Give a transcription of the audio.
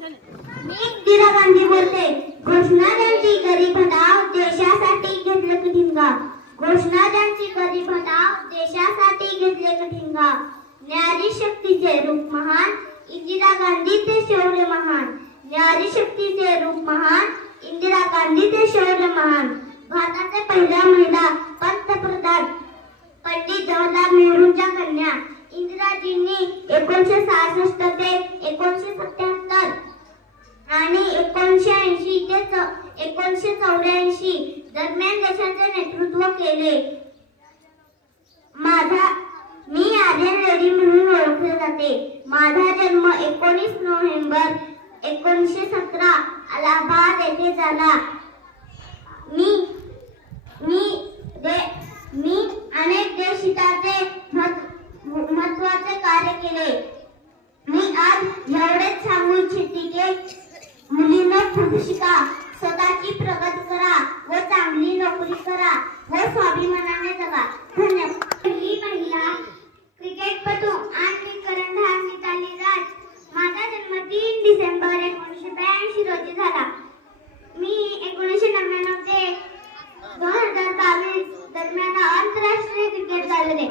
मी इंदिरा गांधी बोलते. घोषणा त्यांची गरीब हटाव देशासाठी घेतले कठीण गाव. घोषणा त्यांची गरीब हटाव देशासाठी घेतले कठीण गाव. न्यारी शक्तीचे रूप महान इंदिरा गांधीचे शौर्य महान. न्यारी शक्तीचे रूप महान इंदिरा गांधीचे शौर्य महान. भारताच्या पहिल्या महिला पंतप्रधान पंडित जवाहरलाल नेहरूंच्या कन्या इंदिराजींनी 1966 ते 1977 आणि 1980 ते 1984 दरम्यान देशाचे नेतृत्व केले. मी आर्यन लेडी म्हणून ओळखले जाते. माझा जन्म 19 नोव्हेंबर 1917 अलाहाबाद येथे झाला. मी अनेक देशहिताचे महत्त्वाचे कार्य केले. मी आज एवढेच सांगू इच्छिते की मुलींनो खूप शिका, स्वतःची प्रगती करा व चांगली नोकरी करा व स्वाभिमानाने जगा. धन्यवाद. पहिली महिला क्रिकेटपटू आणि कर्णधार मिताली राज. माझा जन्म 3 डिसेंबर 1982 रोजी झाला. मी 1999 ते 2022 दरम्यान आंतरराष्ट्रीय क्रिकेट खेळले.